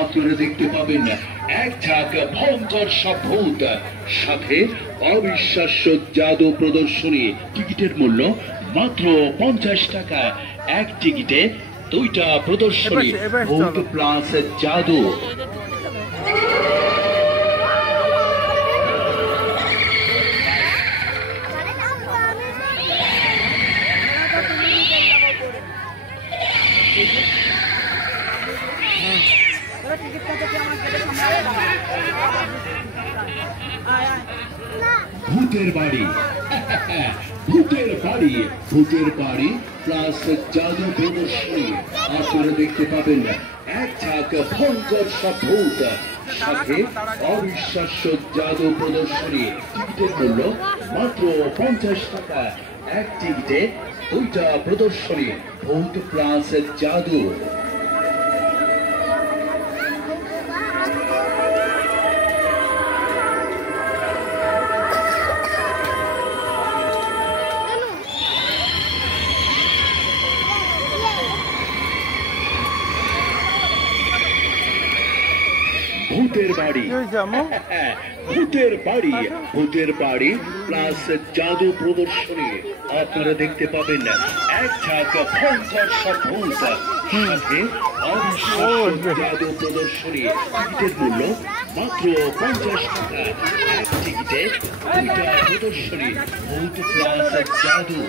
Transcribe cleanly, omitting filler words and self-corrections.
আপনারা দেখতে পাবেন এক ঝাঁক ভয়ঙ্কর সব ভূত, সাথে অবিশ্বাস্য জাদু প্রদর্শনী। টিকিটের মূল্য মাত্র 50 টাকা। এক টিকিটে দুইটা প্রদর্শনী, ভূত প্লাস জাদু। ভূতের বাড়ি, ভূতের বাড়ি, ভূতের বাড়ি প্লাস জাদু প্রদর্শনী। আপনারা দেখতে পাবেন এক ঝাঁক ভয়ঙ্কর সব ভূত, সাথে অবিশ্বাস্য জাদু প্রদর্শনী। টিকিটের মূল্য মাত্র 50 টাকা। এক টিকিটে দুইটা প্রদর্শনী, ভূত প্লাস জাদু। ভূতের বাড়ি, ভূতের বাড়ি, ভূতের বাড়ি প্লাস জাদু প্রদর্শনী। আপনারা দেখতে পাবেন এক ঝাঁক ভয়ঙ্কর সব ভূত, সাথে অবিশ্বাস্য জাদু প্রদর্শনী। টিকিটের মূল্য মাত্র 50 টাকা। এক টিকিটে দুইটা প্রদর্শনী, ভূত প্লাস জাদু।